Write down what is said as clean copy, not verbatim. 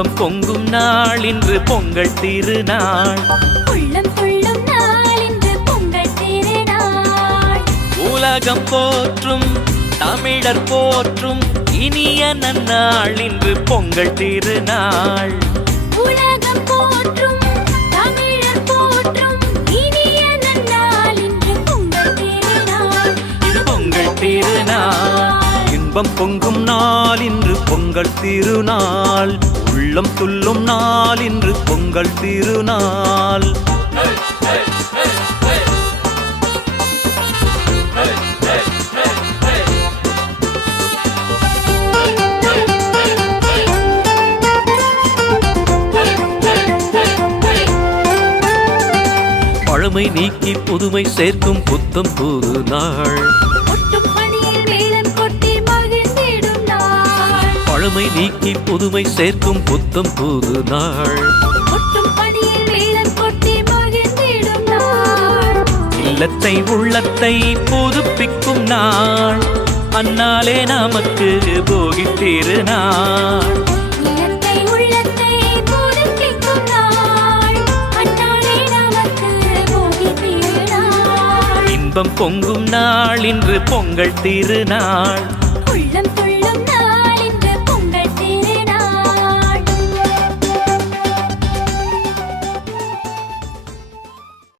இன்பம் பொங்கும் நாள் இன்று பொங்கல் திருநாள். உள்ளம் கொள்ளும் நாள் இன்று பொங்கல் திருநாள். உலகம் போற்றும் தமிழர் போற்றும் இனிய நன்னாள் இன்று பொங்கல் திருநாள். உலகம் போற்றும் தமிழர் போற்றும் இனிய நன்னாள் இன்று பொங்கல் திருநாள். இது பொங்கல் திருநாள். இன்பம் பொங்கும் நாள் இன்று பொங்கல் திருநாள். உள்ளம் துள்ளும் நாள் இன்று பொங்கல் திருநாள். பழமை நீக்கி புதுமை சேர்க்கும் புத்தம் புது நாள். கொட்டும் பணியில் மேளம் கொட்டி மகிழ்ந்திடும் நாள். பழமை நீக்கி புதுமை சேர்க்கும் புத்தம் புது நாள். கொட்டும் பணியில் மேளம் கொட்டி மகிழ்ந்திடும் நாள். இல்லத்தை உள்ளத்தை புதுப்பிக்கும் நாள். அந்நாளே நமக்கு போகி திருநாள். இல்லத்தை உள்ளத்தை புதுப்பிக்கும் நாள். அந்நாளே நமக்கு போகி திருநாள். இன்பம் பொங்கும் நாள் இன்று பொங்கல் திருநாள். உள்ளம் துள்ளும் நாள்